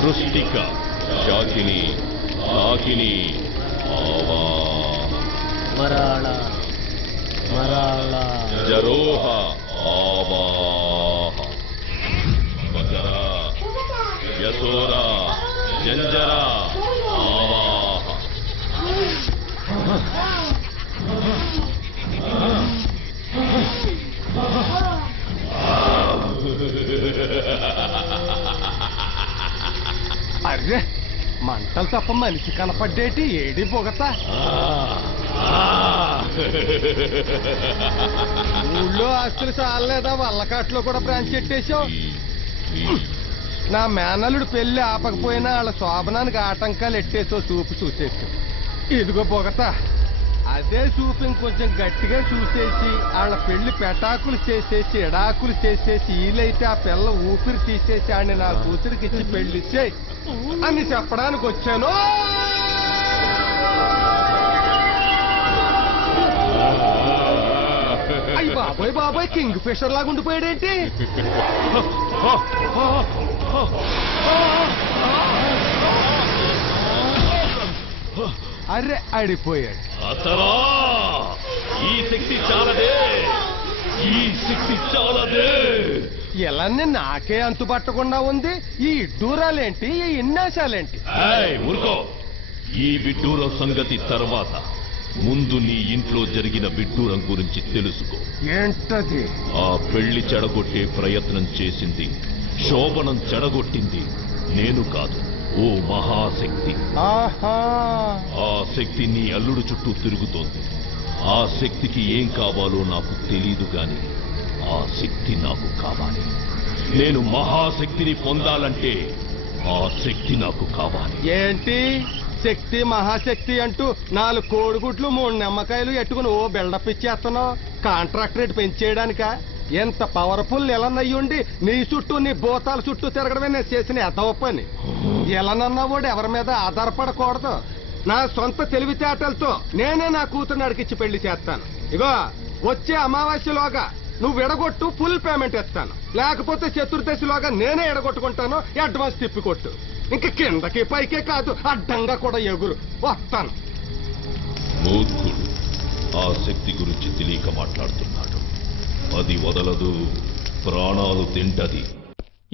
వృష్టిక శాకిని నాకిని ఆవా మరాళ మరాళ జరోహ ఆవాహ Makar యసోర జంజర ఆవాహ array మంటలు తప్ప మనిషి కనపడ్డేటి ఏడి బొగత ఊళ్ళో ఆస్తులు చాలలేదా వల్లకాట్లో కూడా బ్రాంచ్ పెట్టేశావు. నా మేనల్లుడు పెళ్లి ఆపకపోయినా వాళ్ళ శోభనానికి ఆటంకాలు ఎట్టేసో చూపు చూసేసావు. ఇదిగో బొగత అదే చూపు ఇంకొంచెం గట్టిగా చూసేసి వాళ్ళ పెళ్లి పెటాకులు చేసేసి ఎడాకులు చేసేసి వీలైతే ఆ పిల్ల ఊపిరి తీసేసి ఆడిని నా కూతురికి ఇచ్చి పెళ్లి చేయి అని చెప్పడానికి వచ్చాను. అయ్యి బాబోయ్ బాబోయ్ కింగ్ ఫిషర్ లాగా ఉండిపోయాడేంటి? అరే అడిపోయాడు. అసరా ఈ శక్తి చాలదే, ఈ శక్తి చాలదే. ఇలానే నాకే అంతుపట్టకుండా ఉంది. ఈ ఇడ్డూరాలేంటి, ఈ ఇన్నేశాలేంటి? ఊరుకో. ఈ విడ్డూరం సంగతి తర్వాత ముందు నీ ఇంట్లో జరిగిన విడ్డూరం గురించి తెలుసుకో. ఏంటది? ఆ పెళ్లి చెడగొట్టే ప్రయత్నం చేసింది, శోభనం చెడగొట్టింది నేను కాదు, ఓ మహాశక్తి. ఆహా, ఆ శక్తి నీ అల్లుడు చుట్టూ తిరుగుతోంది. ఆ శక్తికి ఏం కావాలో నాకు తెలీదు గాని ఆ శక్తి నాకు కావాలి. నేను మహాశక్తిని పొందాలంటే ఆ శక్తి నాకు కావాలి. ఏంటి శక్తి మహాశక్తి అంటూ 4 కోడిగుడ్లు 3 నిమ్మకాయలు ఎట్టుకుని ఓ బిల్డప్ ఇచ్చేస్తున్నావు? కాంట్రాక్ట్ రేట్ పెంచేయడానిక? ఎంత పవర్ఫుల్ ఎలనయ్యుండి నీ చుట్టూ నీ భూతాల చుట్టూ తిరగడమే నేను చేసిన ఎదవ పని. ఎలనన్నవాడు ఎవరి మీద ఆధారపడకూడదు. నా సొంత తెలివితేటలతో నేనే నా కూతురు అడిగిచ్చి పెళ్లి చేస్తాను. ఇగో వచ్చే అమావాస్యలోగా నువ్వు ఎడగొట్టు, ఫుల్ పేమెంట్ ఇస్తాను. లేకపోతే చతుర్దశిలోగా నేనే ఎడగొట్టుకుంటాను, అడ్వాన్స్ తిప్పికొట్టు. ఇంక కిందకి పైకే కాదు అడ్డంగా కూడా ఎగురు. వస్తాను. మూర్ఖుడు ఆ శక్తి గురించి తెలియక మాట్లాడుతున్నాడు. అది వదలదు, ప్రాణాలు తింటది.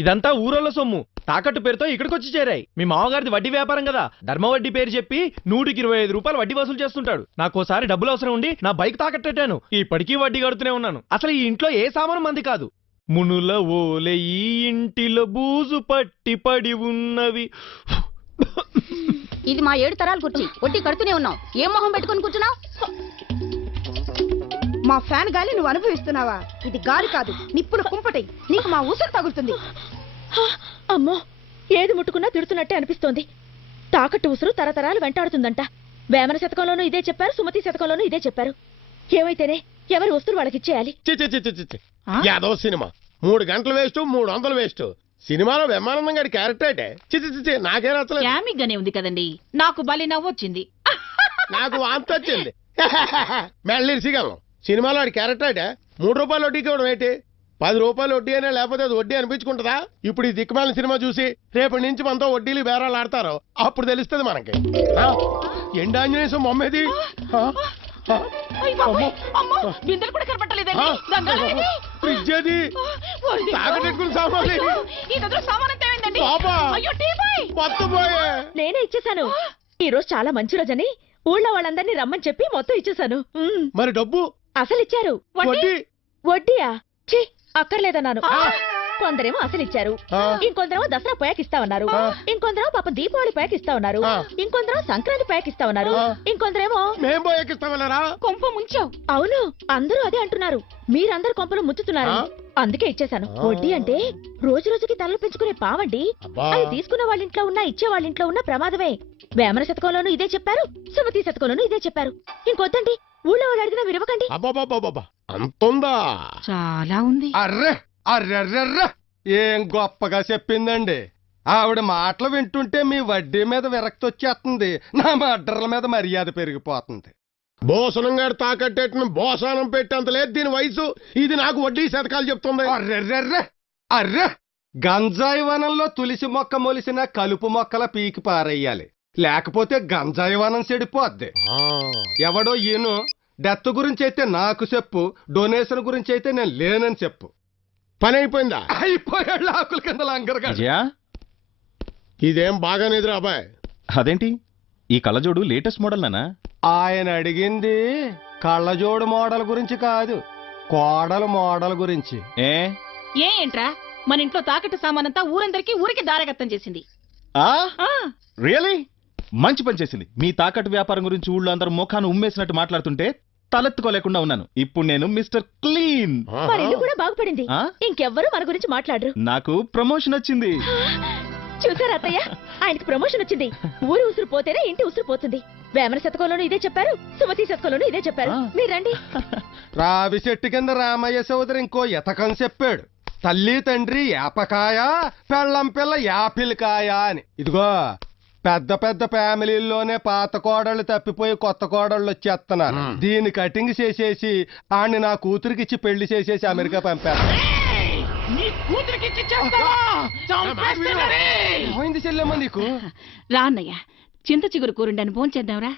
ఇదంతా ఊరోళ్ళ సొమ్ము. తాకట్టు పేరుతో ఇక్కడికొచ్చి చేరాయి. మీ మామగారిది వడ్డీ వ్యాపారం కదా, ధర్మ వడ్డీ పేరు చెప్పి 125 రూపాయలు వడ్డీ వసూలు చేస్తుంటాడు. నాకోసారి డబ్బులు అవసరం ఉండి నా బైక్ తాకట్టెట్టాను. ఇప్పటికీ వడ్డీ కడుతూనే ఉన్నాను. అసలు ఈ ఇంట్లో ఏ సామాను మంది కాదు. మునుల ఓలే ఈ ఇంటిలో బూజు పట్టి పడి ఉన్నవి. ఇది మా 7 తరాలు కూర్చి వడ్డీ కడుతూనే ఉన్నావు. ఏం మొహం పెట్టుకుని కూర్చున్నావు? మా ఫ్యాన్ గాలి నువ్వు అనుభవిస్తున్నావా? ఇది గాలి కాదు, నిప్పులు కుంపటి. నీకు మా ఊసలు తగులుతుంది. అమ్మో, ఏది ముట్టుకున్నా తిడుతున్నట్టే అనిపిస్తోంది. తాకట్టు ఉసురు తరతరాలు వెంటాడుతుందంట. వేమన శతకంలోనూ ఇదే చెప్పారు, సుమతి శతకంలోనూ ఇదే చెప్పారు. ఏమైతేనే ఎవరి వస్తువులు వాళ్ళకిచ్చేయాలి. యాదవ సినిమా 3 గంటలు వేస్ట్, 300 వేస్ట్. సినిమాలో బ్రహ్మానందం గారి క్యారెక్టర్ అంటే చిచి నాకే నచ్చలేదు. యామిగ్గానే ఉంది కదండి. నాకు బలి నవ్వొచ్చింది. నాకు వాంతి వచ్చింది. మెళ్ళిరిసిగలం సినిమాలో ఆడి క్యారెక్టర్ అంటే 3 రూపాయలు వడ్డీకి ఇవ్వడం ఏంటి? 10 రూపాయలు వడ్డీ అయినా లేకపోతే అది వడ్డీ అనిపించుకుంటుందా? ఇప్పుడు ఈ దిక్కుమాలిన సినిమా చూసి రేపటి నుంచి మనతో వడ్డీలు బేరాలు ఆడతారు. అప్పుడు తెలుస్తుంది మనకి. ఎండ ఆంజనేయ స్వామి బొమ్మేది. బిందెలు కూడా కనపట్టలేదండి. ఫ్రిడ్జ్ అది, తాగటెట్టుకుని సామాన్, నేనే ఇచ్చేసాను. ఈ రోజు చాలా మంచి రోజని ఊళ్ళో వాళ్ళందరినీ రమ్మని చెప్పి మొత్తం ఇచ్చేసాను. మరి డబ్బు అసలు ఇచ్చారు. వడ్డీ వడ్డీయా? ఛీ, అక్కర్లేదన్నాను. కొందరేమో అసలు ఇచ్చారు, ఇంకొందరేమో దసరా పోయాక ఇస్తామన్నారు, ఇంకొందరేమో పాప దీపావళి పోయాక ఇస్తా ఉన్నారు, ఇంకొందరేమో సంక్రాంతి పోయాక ఇస్తా ఉన్నారు, ఇంకొందరేమో మేము పోయాకిస్తామన్నారా? కొంప ముంచావు. అవును, అందరూ అదే అంటున్నారు. మీరందరూ కొంపలు ముంచుతున్నారు. అందుకే ఇచ్చేశాను. వడ్డీ అంటే రోజు రోజుకి తలలు పెంచుకునే పావండి. అది తీసుకున్న వాళ్ళ ఇంట్లో ఉన్నా ఇచ్చే వాళ్ళ ఇంట్లో ఉన్న ప్రమాదమే. వేమన శతకంలోనూ ఇదే చెప్పారు, సుమతి శతకంలోనూ ఇదే చెప్పారు. ఇంకొద్దండి, ఊళ్ళో వాళ్ళు అడిగినా విరవకండి. అంతుందా? చాలా ఉంది. అర్రే అర్రెర్రెర్ర, ఏం గొప్పగా చెప్పిందండి. ఆవిడ మాటలు వింటుంటే మీ వడ్డీ మీద విరక్తి వచ్చేస్తుంది, నా మడ్డర్ల మీద మర్యాద పెరిగిపోతుంది. భోసనం గారు తాకట్టేట్టిన భోసానం పెట్టేంత లేదు దీని వయసు. ఇది నాకు వడ్డీ శతకాలు చెప్తుంది. అర్రెర్రెర్ర, అర్రె గంజాయి వనంలో తులసి మొక్క మొలిసిన కలుపు మొక్కల పీకి పారేయాలి, లేకపోతే గంజాయి వనం చెడిపోద్ది. ఎవడో ఈను డెత్ గురించి అయితే నాకు చెప్పు, డొనేషన్ గురించి అయితే నేను లేనని చెప్పు. పని అయిపోయిందా? అయిపోయాడు ఆకుల కింద లంగరగా. విజయా, ఇదేం బాగానేదిరా అబ్బాయి. అదేంటి ఈ కళ్ళజోడు లేటెస్ట్ మోడల్ నానా? ఆయన అడిగింది కళ్ళజోడు మోడల్ గురించి కాదు, కోడలు మోడల్ గురించి. ఏంట్రా మన ఇంట్లో తాకట్టు సామానంతా ఊరందరికీ ఊరికి దారగత్తం చేసింది. రియలీ మంచి పని చేసింది. మీ తాకట్టు వ్యాపారం గురించి ఊళ్ళో అందరూ ముఖాన్ని ఉమ్మేసినట్టు మాట్లాడుతుంటే తలెత్తుకోలేకుండా ఉన్నాను. ఇప్పుడు నేను మిస్టర్ క్లీన్. మరి ఇల్లు కూడా బాగుపడింది. ఇంకెవ్వరూ మన గురించి మాట్లాడరు. నాకు ప్రమోషన్ వచ్చింది. చూసారా అత్తయ్య, ఆయనకి ప్రమోషన్ వచ్చింది. ఊరు ఉసురు పోతేనే ఇంటి ఉసురు పోతుంది. వేమన శతకంలోనూ ఇదే చెప్పారు, సుమతి శతకంలోనూ ఇదే చెప్పారు. మీరు రండి. రావి చెట్టు కింద రామయ్య సోదరు ఇంకో ఎతకం చెప్పాడు, తల్లి తండ్రి ఏపకాయ, పెళ్ళం పిల్ల యాపిల్కాయ అని. ఇదిగో పెద్ద పెద్ద ఫ్యామిలీల్లోనే పాత కోడళ్ళు తప్పిపోయి కొత్త కోడళ్ళు వచ్చేస్తున్నారు. దీన్ని కటింగ్ చేసేసి ఆడిని నా కూతురికిచ్చి పెళ్లి చేసేసి అమెరికా పంపారు. ఏమైంది చెల్లెమ్మ నీకు? రా అన్నయ్య, చింత చిగురు కూరుండని భోంచేద్దాంరా.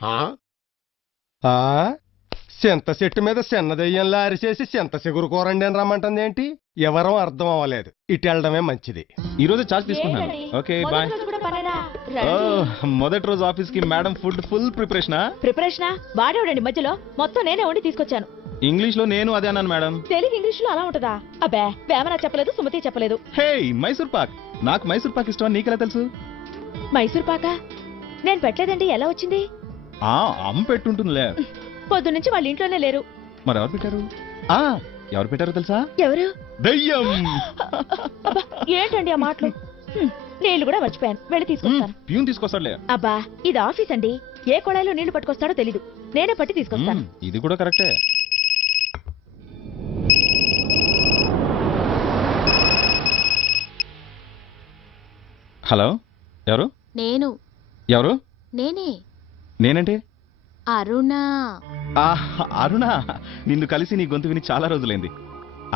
చింత చెట్టు మీద చిన్నదయ్యంలా అరిచేసి చింత చిగురు కూరండి అని రమ్మంటుంది ఏంటి? ఎవరో అర్థం అవ్వలేదు. ఇటు వెళ్ళడమే మంచిది. ఈ రోజు చార్జ్ తీసుకున్నాను. Okay bye. మొదటి రోజు కూడా పనేనా? మొదటి రోజు ఆఫీస్ కి మేడం ఫుల్ ప్రిపరేషనా? ప్రిపరేషనా? వాడేవాడండి మధ్యలో. మొత్తం నేనే వండి తీసుకొచ్చాను. ఇంగ్లీష్ లో నేను అదే అన్నాను మేడం. తెలుగు ఇంగ్లీష్ లో అలా ఉంటదా? అబ్బే, వేమన చెప్పలేదు, సుమతి చెప్పలేదు. హే, మైసూర్ పాక్. నాకు మైసూర్ పాక్ ఇష్టం, నీకెలా తెలుసు? మైసూర్ పాకా నేను పెట్టలేదండి. ఎలా వచ్చింది? అమ్మ పెట్టుంటుందిలే. పొద్దున్నుంచి వాళ్ళ ఇంట్లోనే లేరు. మరి ఎవరు పెట్టారు? ఎవరు పెట్టారో తెలుసా? ఎవరు? దయ్యం. అబ్బా, ఏంటండి ఆ మాటలు? నీళ్లు కూడా మర్చిపోయాను, వెళ్ళి తీసుకొస్తాను. ప్యూన్ తీసుకొస్తాడులే. అబ్బా, ఇది ఆఫీస్ అండి. ఏ కొడాయిలో నీళ్లు పట్టుకొస్తాడో తెలీదు. నేనే పట్టి తీసుకొస్తాను. ఇది కూడా కరెక్టే. హలో, ఎవరు? నేను. ఎవరు? నేనే, నేనంటే అరుణ. అరుణ, నిన్ను కలిసి నీ గొంతు విని చాలా రోజులైంది.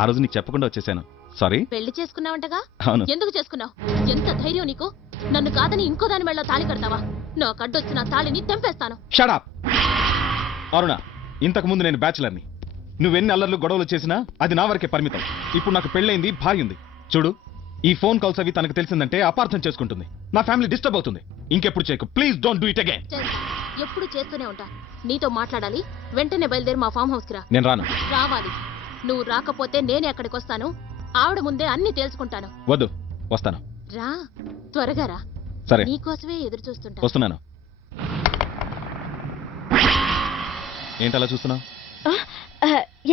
ఆ రోజు నీకు చెప్పకుండా వచ్చేసాను. సారీ. పెళ్లి చేసుకున్నావంటగా? అవును. ఎందుకు చేసుకున్నావు? ఎంత ధైర్యం నీకు? నన్ను కాదని ఇంకో దాని మెళ్ళలో తాళి కడతావా? నాకు అడ్డొచ్చిన తాళిని తెంపేస్తాను. Shut up. అరుణ, ఇంతకు ముందు నేను బ్యాచులర్ని. నువ్వెన్ని అల్లర్లు గొడవలు చేసినా అది నా వరకే పరిమితం. ఇప్పుడు నాకు పెళ్ళైంది, భార్య ఉంది. చూడు, ఈ ఫోన్ కాల్స్ అవి తనకు తెలిసిందంటే అపార్థం చేసుకుంటుంది. నా ఫ్యామిలీ డిస్టర్బ్ అవుతుంది. ఇంకెప్పుడు చేయకు please. Don't do it again. ఎప్పుడు చేస్తూనే ఉంటా. నీతో మాట్లాడాలి. వెంటనే బయలుదేరి మా ఫామ్ హౌస్ కి రా. నేను రాను. రావాలి. నువ్వు రాకపోతే నేనే అక్కడికి వస్తాను. ఆవిడ ముందే అన్ని తేల్చుకుంటాను. వద్దు, వస్తాను. రా, త్వరగా రా. సరే, నీకోసమే ఎదురు చూస్తుంటా. వస్తున్నాను. ఏంటలా చూస్తున్నావు?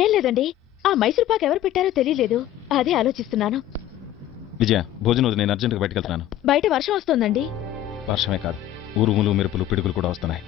ఏం లేదండి, ఆ మైసూర్ పాక్ ఎవరు పెట్టారో తెలియలేదు. అదే ఆలోచిస్తున్నాను. విజయ, భోజనం వద్దు, నేను అర్జెంట్గా బయటకు వెళ్తున్నాను. బయట వర్షం వస్తోందండి. వర్షమే కాదు, ఉరుములు మెరుపులు పిడుగులు కూడా వస్తున్నాయి.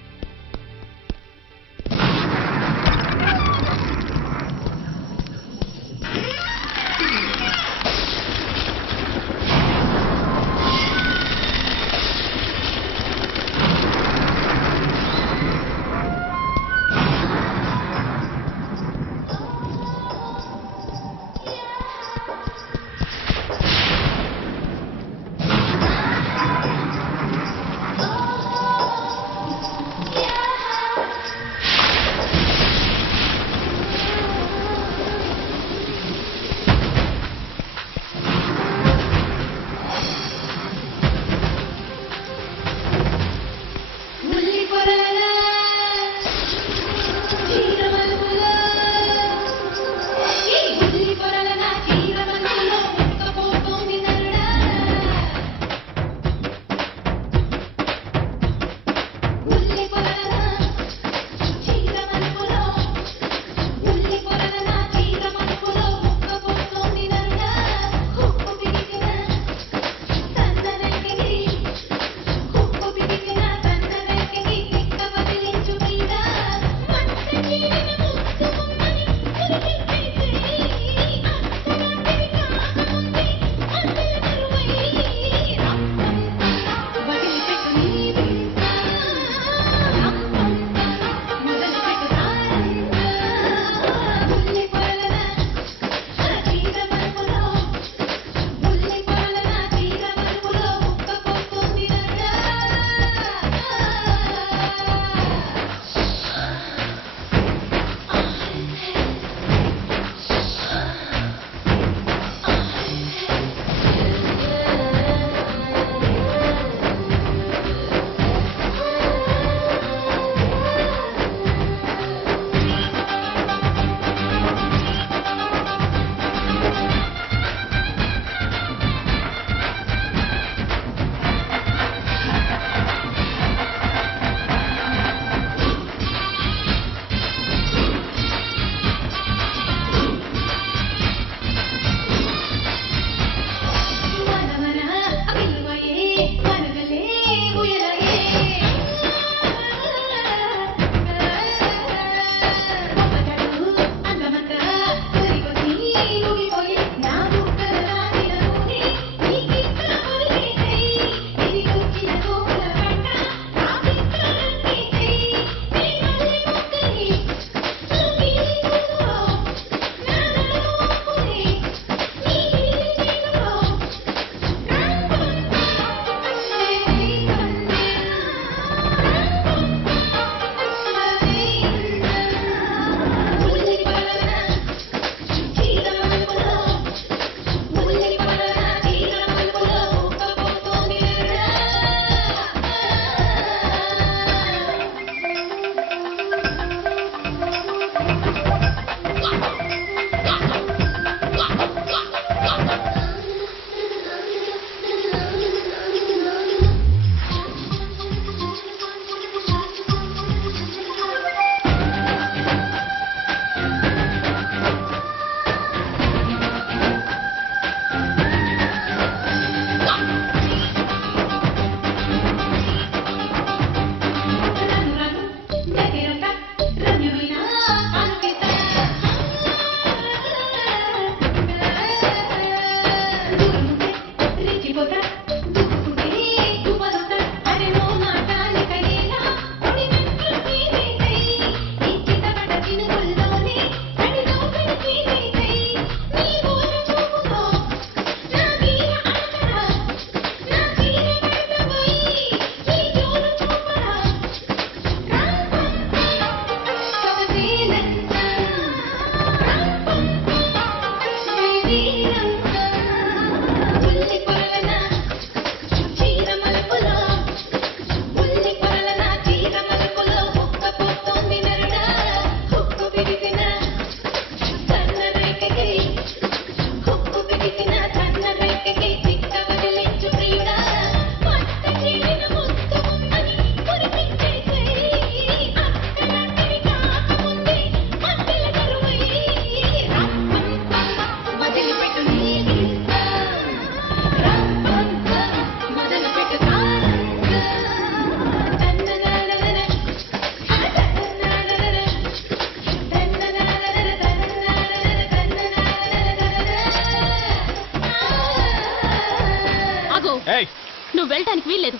నువ్వు వెళ్ళటానికి వీల్లేదు.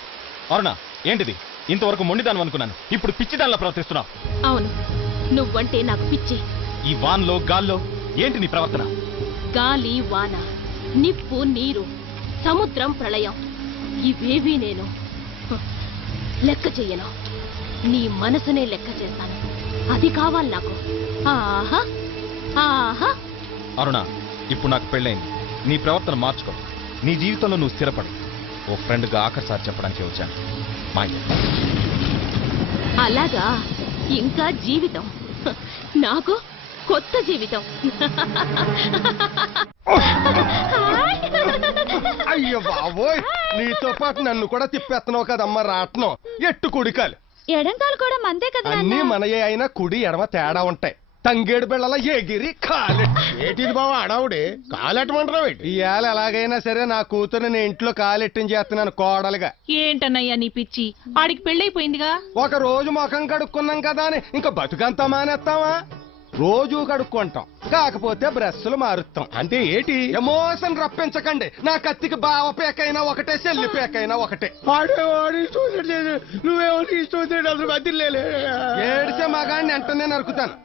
అరుణ ఏంటిది? ఇంతవరకు మొండిదాన్ని అనుకున్నాను, ఇప్పుడు పిచ్చిదానిలా ప్రవర్తిస్తున్నావు. అవును, నువ్వంటే నాకు పిచ్చి. ఈ వాన్లో గాల్లో ఏంటి నీ ప్రవర్తన? గాలి వాన, నిప్పు నీరు, సముద్రం ప్రళయం ఇవేవీ నేను లెక్క చెయ్యను. నీ మనసునే లెక్క చేస్తాను. అది కావాలి నాకు. ఆహా ఆహా. అరుణ, ఇప్పుడు నాకు పెళ్ళైంది. నీ ప్రవర్తన మార్చుకో. నీ జీవితంలో నువ్వు స్థిరపడు. ఓ ఫ్రెండ్గా ఆఖరిసారి చెప్పడానికి వచ్చాను. మాయ. అలాగా? ఇంకా జీవితం నాకు కొత్త జీవితం. అయ్యో బాబోయ్, నీతో పాటు నన్ను కూడా తిప్పేస్తున్నావు కదమ్మా రాట్నం. ఎట్టు కుడికాలు ఎడంకాలు కూడా మందే కదా అన్నీ మనయే అయినా కుడి ఎడమ తేడా ఉంటాయి. తంగేడు బిళ్ళల ఎగిరి కాలు. ఏటిది బావ అడావుడి కాలెట్టమంటున్నావు ఏంటి? ఇవాళ ఎలాగైనా సరే నా కూతురు నేను ఇంట్లో కాలెట్టించి చేస్తున్నాను కోడలుగా. ఏంటన్నయ్యా నీ పిచ్చి? ఆడికి పెళ్ళైపోయిందిగా. ఒక రోజు ముఖం కడుక్కున్నాం కదా అని ఇంకా బతుకంతా మానేస్తావా? రోజు కడుక్కుంటాం, కాకపోతే బ్రష్లు మారుస్తాం. అంటే ఏటి? ఎమోషన్ రప్పించకండి. నా కత్తికి బావ పేకైనా ఒకటే, చెల్లి పేకైనా ఒకటే. నువ్వేమో అసలు బతిలే. ఏడిసే మగాడిని వెంటనే నరుకుతాను.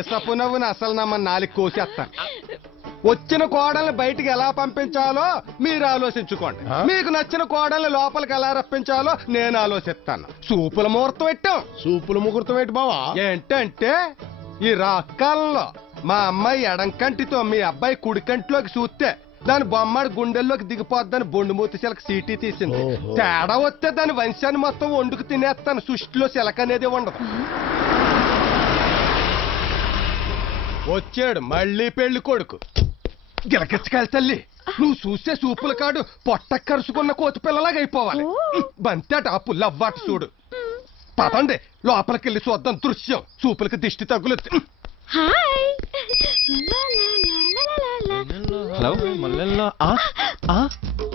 ఎసపు నవ్వుని అసలు నమ్మని నాలుగు కోసేస్తాను. వచ్చిన కోడల్ని బయటికి ఎలా పంపించాలో మీరు ఆలోచించుకోండి. మీకు నచ్చిన కోడల్ని లోపలికి ఎలా రప్పించాలో నేను ఆలోచిస్తాను. సూపుల ముహూర్తం పెట్టాం. సూపుల ముహూర్తం ఏంటి బావా? ఏంటంటే ఈ రాకాలంలో మా అమ్మాయి ఎడం కంటితో మీ అబ్బాయి కుడి కంటిలోకి చూస్తే దాని బొమ్మడి గుండెల్లోకి దిగిపోద్దని బొండుమూతి చిలక సీటీ తీసింది. తేడా వస్తే దాని వంశాన్ని మొత్తం వండుకు తినేస్తాను. సృష్టిలో చిలక అనేది ఉండదు. వచ్చాడు మళ్ళీ పెళ్లి కొడుకు. గిలకెచ్చకాలి తల్లి, నువ్వు చూసే సూపుల కాడు పొట్ట కరుచుకున్న కోతి పిల్లలాగా అయిపోవాలి. బంతేట ఆ పుల్లవ్వాటు చూడు. పదండి లోపలికెళ్ళి చూద్దాం దృశ్యం. సూపులకి దిష్టి తగులు. హాయ్. హలో.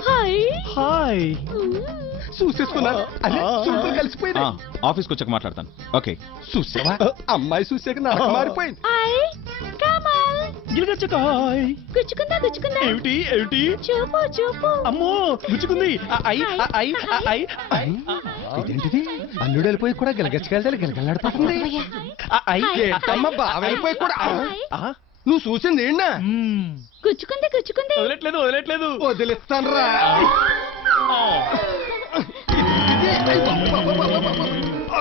హాయ్. హాయ్. చూసేసుకున్నాను. అదే సూపులు కలిసిపోయింది. ఆఫీస్కి వచ్చాక మాట్లాడతాను. ఓకే. చూసావా, అమ్మాయి చూసాక నాకు మారిపోయింది. హాయ్. కమాల్. గిలగచ్చకాయ్. గుచ్చుకుందా గుచ్చుకుందా. ఏమిటి ఏమిటి? చూపు చూపు. అమ్మో గుచ్చుకుంది. ఇదేంటిది, అల్లుడు వెళ్ళిపోయి కూడా గిలగచ్చకాలి గిలగలాడిపోతుంది. ఏంటమ్మా బావ వెళ్ళిపోయి కూడా నువ్వు చూసింది ఏంటా? గుచ్చుకుంది గుచ్చుకుంది. వదలట్లేదు. వదిలిస్తాను రా.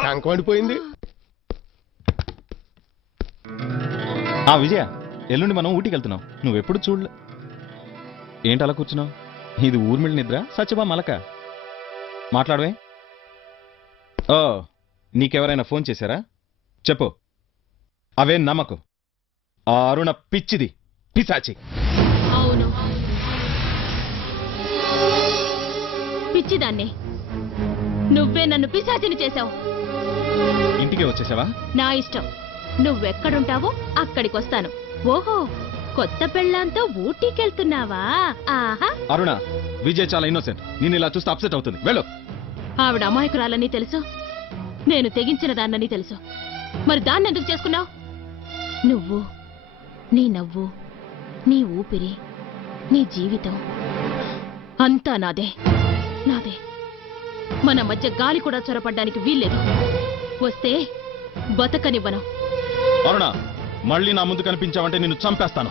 కంకడిపోయింది. విజయ, ఎల్లుండి మనం ఊటీకి వెళ్తున్నాం. నువ్వెప్పుడు చూడలే. ఏంటి అలా కూర్చున్నావు? ఇది ఊర్మిళ నిద్ర, సత్యభా మలక. మాట్లాడవే. ఓ, నీకెవరైనా ఫోన్ చేశారా? చెప్పు. అవే నమ్మకు. ఆ అరుణ పిచ్చిది, పిశాచి. అవును, పిచ్చిదాన్ని. నువ్వే నన్ను పిశాచిని చేశావు. ఇంటికే వచ్చేసావా? నా ఇష్టం. నువ్వెక్కడుంటావో అక్కడికి వస్తాను. ఓహో, కొత్త పెళ్ళాంతో ఊటీకెళ్తున్నావా? ఆహా. అరుణ, విజయ్ చాలా ఇన్నోసెంట్. నేను ఇలా చూస్తే అప్సెట్ అవుతుంది. వెళ్ళు. ఆవిడ అమాయకురాలని తెలుసు, నేను తెగించిన దాన్నని తెలుసు. మరి దాన్ని ఎందుకు చేసుకున్నావు? నువ్వు, నీ నవ్వు, నీ ఊపిరి, నీ జీవితం అంతా నాదే. మన మధ్య గాలి కూడా చొరపడ్డానికి వీల్లేదు. వస్తే బతకనివ్వను. అరుణ, మళ్ళీ నా ముందు కనిపించావంటే నిన్ను చంపేస్తాను.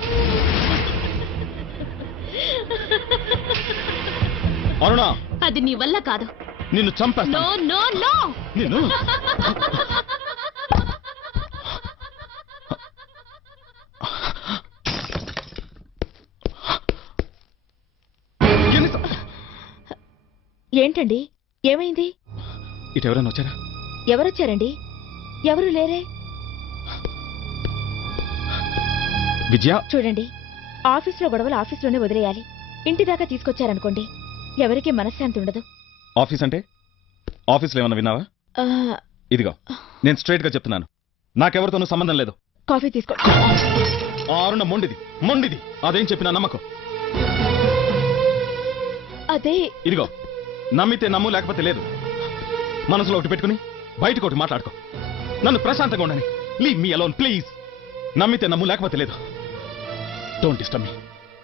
అరుణ, అది నీ వల్ల కాదు. నిన్ను చంపేస్తాను. No no no. నిన్ను ఏంటండి, ఏమైంది? ఇటెవరైనా వచ్చారా? ఎవరొచ్చారండి? ఎవరు లేరే. విజయ, చూడండి, ఆఫీస్లో గొడవలు ఆఫీస్లోనే వదిలేయాలి. ఇంటి దాకా తీసుకొచ్చారనుకోండి, ఎవరికీ మనశ్శాంతి ఉండదు. ఆఫీస్ అంటే ఆఫీస్లో ఏమన్నా విన్నావా? ఆ, ఇదిగో, నేను స్ట్రైట్ గా చెప్తున్నాను. నాకెవరితోనూ సంబంధం లేదు. కాఫీ తీసుకో. ఆ అరుణ మొండిది. అదేం చెప్పినా నమ్మకం. అదే. ఇదిగో, నమ్మితే నమ్ము, లేకపోతే లేదు. మనసులో ఒకటి పెట్టుకుని బయటకు ఒకటి మాట్లాడుకో. నన్ను ప్రశాంతంగా ఉండని. Leave me alone please. నమ్మితే నమ్ము, లేకపోతే లేదు. Don't disturb me.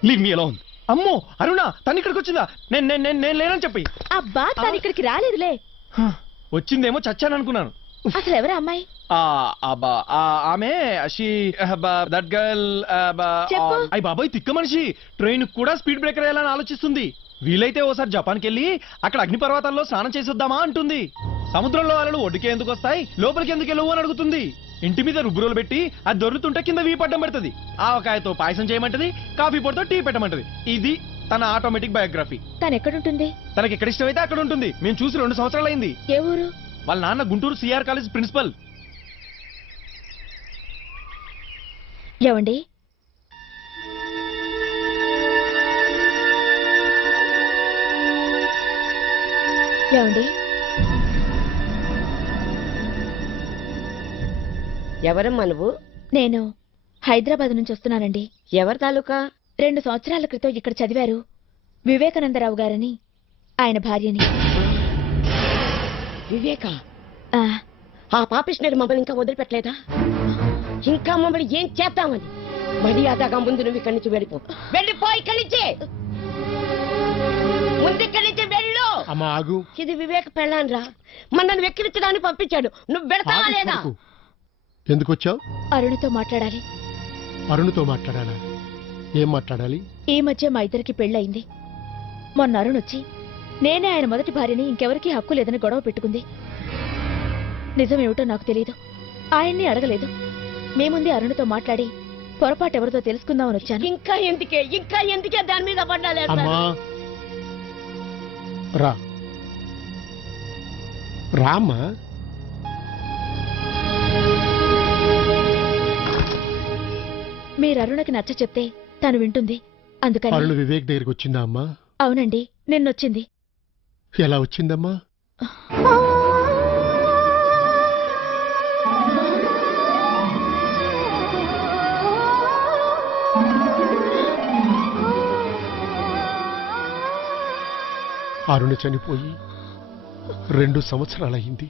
Leave me alone. అమ్మో అరుణ తను ఇక్కడికి వచ్చిందా? నేను లేనని చెప్పి. అబ్బా తను ఇక్కడికి రాలేదులే. వచ్చిందేమో చచ్చాను అనుకున్నాను. అసలు ఎవరా అమ్మాయి? ఆమె దట్ గర్ల్. చెప్పు. అయ్య బాబాయ్ తిక్క మనిషి. ట్రైన్ కూడా స్పీడ్ బ్రేకర్ వేయాలని ఆలోచిస్తుంది. వీలైతే ఓసారి జపాన్కి వెళ్ళి అక్కడ అగ్నిపర్వతాల్లో స్నానం చేసొద్దామా అంటుంది. సముద్రంలో అలలు ఒడ్డుకే ఎందుకు వస్తాయి, లోపలికి ఎందుకు వెళ్ళవు అని అడుగుతుంది. ఇంటి మీద రుబ్బురోలు పెట్టి అది దొరుకుతుంటే కింద వీపడ్డం పెడుతుంది. ఆవకాయతో పాయసం చేయమంటది, కాఫీ పొడితో టీ పెట్టమంటది. ఇది తన ఆటోమేటిక్ బయోగ్రఫీ. తను ఎక్కడుంటుంది? తనకి ఎక్కడ ఇష్టమైతే అక్కడ ఉంటుంది. మేము చూసి 2 సంవత్సరాలు అయింది. ఏ ఊరు? వాళ్ళ నాన్న గుంటూరు సిఆర్ కాలేజ్ ప్రిన్సిపల్. ఏవండి, ఏవండి, ఎవరమ్మా నువ్వు? నేను హైదరాబాద్ నుంచి వస్తున్నానండి. ఎవరి తాలూకా? 2 సంవత్సరాల క్రితం ఇక్కడ చదివారు వివేకానందరావు గారని, ఆయన భార్యని. వివేక? ఆ, ఆ పాపిష్ణుడు మమ్మల్ని ఇంకా వదిలిపెట్టలేదా? ఇంకా మమ్మల్ని ఏం చేద్దామని? మర్యాదగా ముందు నువ్వు ఇక్కడి నుంచి వెళ్ళిపో ఇక్కడి నుంచి. ముందు ఇక్కడి నుంచి వెళ్ళు. అమ్మా ఆగు. ఇది వివేక పెళ్ళాన్రా, నన్ను వెక్కిరించడానికి పంపించాడు. నువ్వు వెళ్తావా లేదా? ఎందుకు వచ్చావు? అరుణతో మాట్లాడాలి. అరుణ్తో మాట్లాడాలా? ఏం మాట్లాడాలి? ఈ మధ్య మా ఇద్దరికి పెళ్ళయింది. మొన్న అరుణ్ వచ్చి నేనే ఆయన మొదటి భార్యని, ఇంకెవరికీ హక్కు లేదని గొడవ పెట్టుకుంది. నిజమేమిటో నాకు తెలీదు. ఆయన్ని అడగలేదు. మేముంది అరుణతో మాట్లాడి పొరపాటు ఎవరితో తెలుసుకుందామని వచ్చాను. ఇంకా ఎందుకే దాని మీద పడ్డాలి? అమ్మా రామ్మా. మీరు అరుణకి నచ్చ చెప్తే తను వింటుంది. అందుకని. అరుణ్ వివేక్ దగ్గరికి వచ్చిందా అమ్మా? అవునండి, నిన్నొచ్చింది. ఎలా వచ్చిందమ్మా? అరుణ చనిపోయి 2 సంవత్సరాలయ్యింది.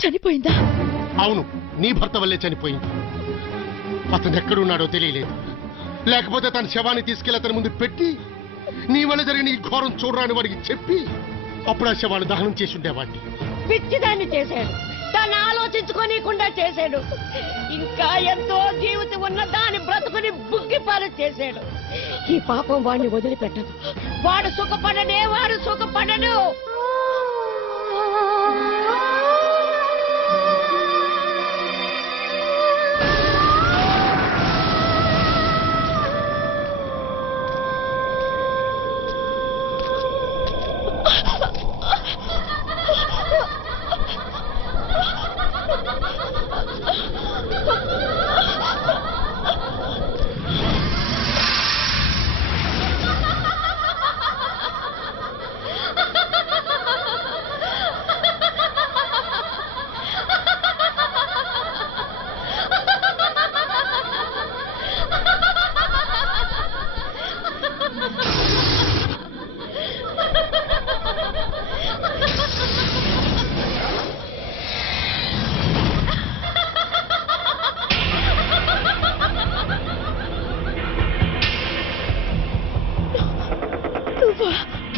చనిపోయిందా? అవును, నీ భర్త వల్లే చనిపోయింది. అతను ఎక్కడున్నాడో తెలియలేదు. లేకపోతే తన శవాన్ని తీసుకెళ్లి అతని ముందు పెట్టి నీ వల్ల జరిగిన ఈ ఘోరం చూడరాని వాడికి చెప్పి అప్పుడు ఆ శవాన్ని దహనం చేసి ఉండేవాడిని. పిచ్చిదాన్ని చేశాడు. తను ఆలోచించుకోనీయకుండా చేశాడు. ఇంకా ఎంతో జీవితం ఉన్న దాని బ్రతుకుని బుగ్గిపాలు చేశాడు. ఈ పాపం వాడిని వదిలిపెట్టదు. వాడు సుఖపడడు.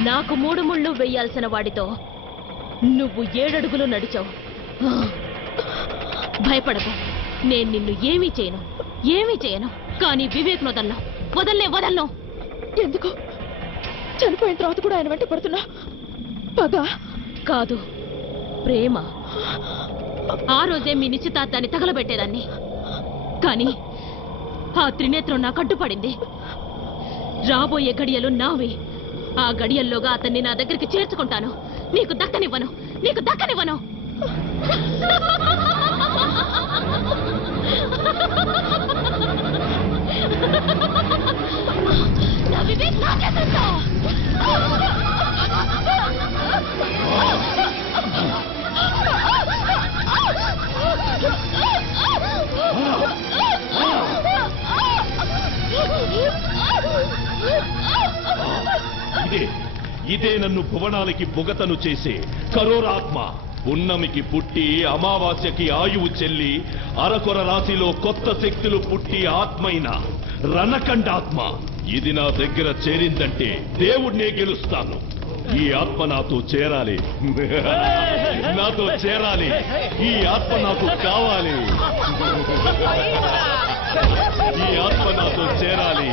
నాకు 3 ముళ్ళు వెయ్యాల్సిన వాడితో నువ్వు 7 అడుగులు నడిచావు. భయపడకు, నేను నిన్ను ఏమీ చేయను. కానీ వివేక్ వదలను. ఎందుకు? చనిపోయిన తర్వాత కూడా ఆయన వెంట పడుతున్నా పగ కాదు, ప్రేమ. ఆ రోజే మీ నిశ్చితార్థాన్ని తగలబెట్టేదాన్ని. కానీ ఆ త్రినేత్రం నాకు అడ్డుపడింది. రాబోయే గడియలు నావి. ఆ గడియల్లోగా అతన్ని నా దగ్గరికి చేర్చుకుంటాను. నీకు దక్కనివ్వను. నా వివేక్ నాకే సొంతం. ఇదే నన్ను భువనాలకి బుగతను చేసే కరోరాత్మ. పున్నమికి పుట్టి అమావాస్యకి ఆయువు చెల్లి అరకొర రాశిలో కొత్త శక్తులు పుట్టి ఆత్మైన రణకండాత్మ ఇది నా దగ్గర చేరిందంటే దేవుడినే గెలుస్తాను. ఈ ఆత్మ నాతో చేరాలి, నాతో చేరాలి. ఈ ఆత్మ నాకు కావాలి, ఈ ఆత్మ నాతో చేరాలి,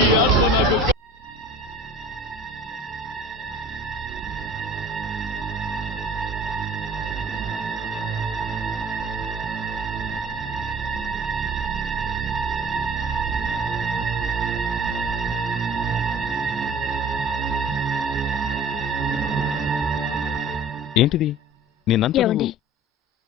ఈ ఆత్మ నాకు ఏంటిది నిన్నంతా ఏమండి